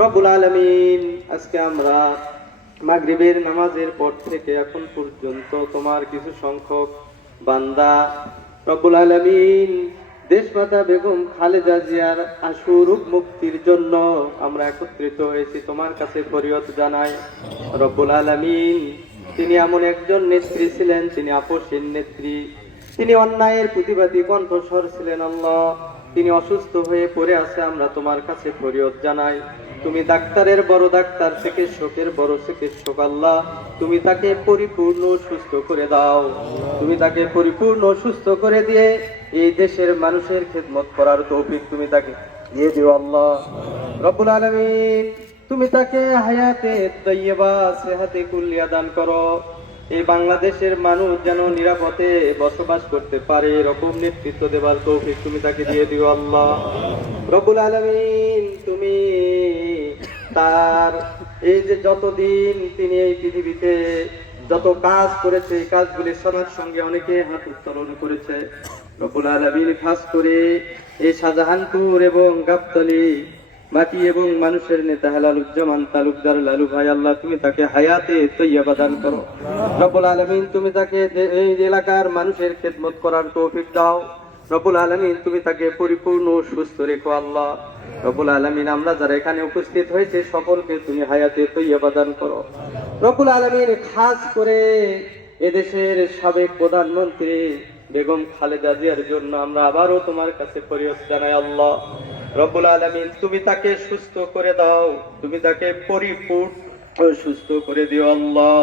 রব্বুল আলামিন, আজকে আমরা মাগরিবের নামাজের পর থেকে এখন পর্যন্ত তোমার কিছু সংখ্যক বান্দা রব্বুল আলামিন দেশমাতা বেগম খালেদা জিয়ার আশুরূপ মুক্তির জন্য আমরা একত্রিত হয়েছি। তোমার কাছে ফরিয়াদ জানাই রব্বুল আলামিন, তিনি এমন একজন নেত্রী ছিলেন, তিনি আপসহীন নেত্রী, তিনি অন্যায়ের প্রতিবাদী কণ্ঠস্বর ছিলেন। আল্লাহ, তিনি অসুস্থ হয়ে পড়ে আছে, আমরা তোমার কাছে ফরিয়াদ জানাই। তুমি ডাক্তারের বড় ডাক্তার, চিকিৎসকের বড় চিকিৎসক। আল্লাহ, তুমি তাকে পরিপূর্ণ সুস্থ করে দাও। তুমি তাকে পরিপূর্ণ সুস্থ করে দিয়ে এই দেশের মানুষের খেদমত করার তৌফিক তুমি তাকে দিয়ে দিও। আল্লাহ রব্বুল আলামিন, তুমি তাকে হায়াতে তাইয়্যিবা সেহাতে কুল্লিয়া দান করো। এই বাংলাদেশের মানুষ যেন নিরাপদে বসবাস করতে পারে এরকম নেতৃত্ব দেবার তৌফিক তুমি তাকে দিয়ে দিও। আল্লাহ রব্বুল আলামিন, তুমি তার এই যে যতদিন তিনি এই পৃথিবীতে যত কাজ করেছে, এই কাজগুলি সবার সঙ্গে অনেকে হাত উত্তোলন করেছে। রব্বুল আলামিন, খাস করে এই শাহজাহানপুর এবং গাবতলী মাটি এবং মানুষের নেতা হেলালুজ্জামান তালুকদার লালু ভাই, আল্লাহ তুমি তাকে হায়াতে তাইয়্যিবা দান করো। রব্বুল আলামিন, তুমি তাকে এই এলাকার মানুষের খেদমত করার তৌফিক দাও। রব্বুল আলামিন, তুমি তাকে পরিপূর্ণ সুস্থ রেখো। আল্লাহ রব্বুল আলামিন, আমরা যারা এখানে উপস্থিত হয়েছে সকলকে তুমি হায়াতে তাইয়্যিবা দান করো। রব্বুল আলামিন, খাস করে এদেশের সাবেক প্রধানমন্ত্রী বেগম খালেদা জিয়ার জন্য আমরা আবারও তোমার কাছে ফরিয়াদ জানাই। আল্লাহ রব্বুল আলামিন, তুমি তাকে সুস্থ করে দাও, তুমি তাকে পরিপূর্ণ সুস্থ করে দিও। আল্লাহ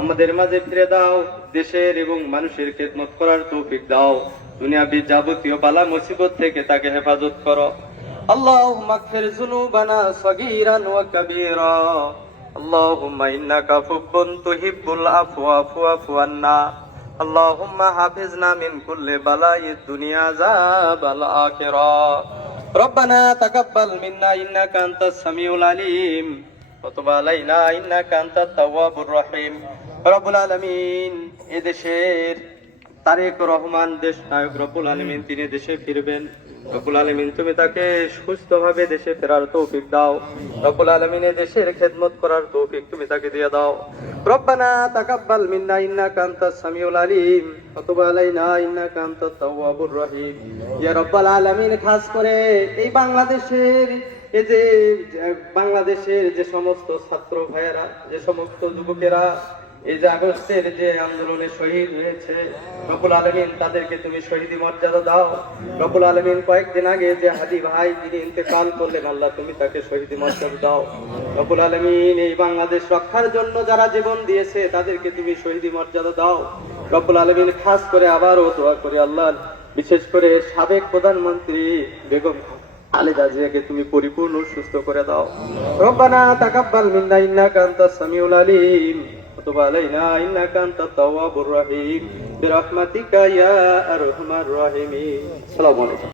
আমাদের মাঝে ফিরে দাও, দেশের এবং মানুষের খেদমত করার তৌফিক দাও। দুনিয়াবি যাবতীয় বালা মুসিবত থেকে তাকে হেফাজত করো। আল্লাহুম্মা গফির যুনুবানা সগীরান ওয়া কাবীরা। আল্লাহুম্মা ইন্নাকা আফুবুন তুহিব্বুল আফওয়া ফা'ফু আন্না। আল্লাহুম্মা হাফিজনা মিন কুল্লি বালাইদ দুনিয়া যাবাল আখিরাহ। রব্বানা তাকাব্বাল মিন্না ইন্নাকা আনতাস সামিউল আলিম ওয়া তুব আলাইনা ইন্নাকা আনতাত তাওয়াবুর রহিম। রব্বুল আলামিন, এদেশের তারেক রহমান দেশ নায়ক রব্বুল আলামিন, তিনি দেশে ফিরবেন। রব্বুল আলামিন, তুমি তাকে সুস্থভাবে দেশে ফেরার তৌফিক দাও। রব্বুল আলামিন, দেশের খেদমত করার তৌফিক তুমি তাকে দিয়ে দাও। রব্বানা তাকাব্বাল মিন্না ইন্নাকা আনতাস সামিউল আলিম ওয়া তুব আলাইনা ইন্নাকা আনতাত তাওয়াবুর রহিম। ইয়া রব্বুল আলামিন, খাস করে এই বাংলাদেশের যে সমস্ত ছাত্র ভাইয়েরা, যে সমস্ত যুবকেরা এই যে আগস্টের যে আন্দোলনে শহীদ হয়েছে, রব্বুল আলামিন, তাদেরকে তুমি শহীদি মর্যাদা দাও। রব্বুল আলামিন, কয়েকদিন আগে যে হাদি ভাই তিনি ইন্তেকাল করলেন, আল্লাহ তুমি তাকে শহীদি মর্যাদা দাও। রব্বুল আলামিন, এই বাংলাদেশ রক্ষার জন্য যারা জীবন দিয়েছে তাদেরকে তুমি শহীদি মর্যাদা দাও। রব্বুল আলামিন, খাস করে আবারও দোয়া করি আল্লাহ, বিশেষ করে সাবেক প্রধানমন্ত্রী বেগম খালেদা জিয়াকে তুমি পরিপূর্ণ সুস্থ করে দাও। রব্বানা তাকাব্বাল মিন্না ইন্নাকা আনতাস সামিউল আলিম ওয়া তুব আলাইনা ইন্নাকা আনতাত তাওয়াবুর রহিম বিরহমাতিকা ইয়া আরহামার রাহিমিন। আসসালামু আলাইকুম।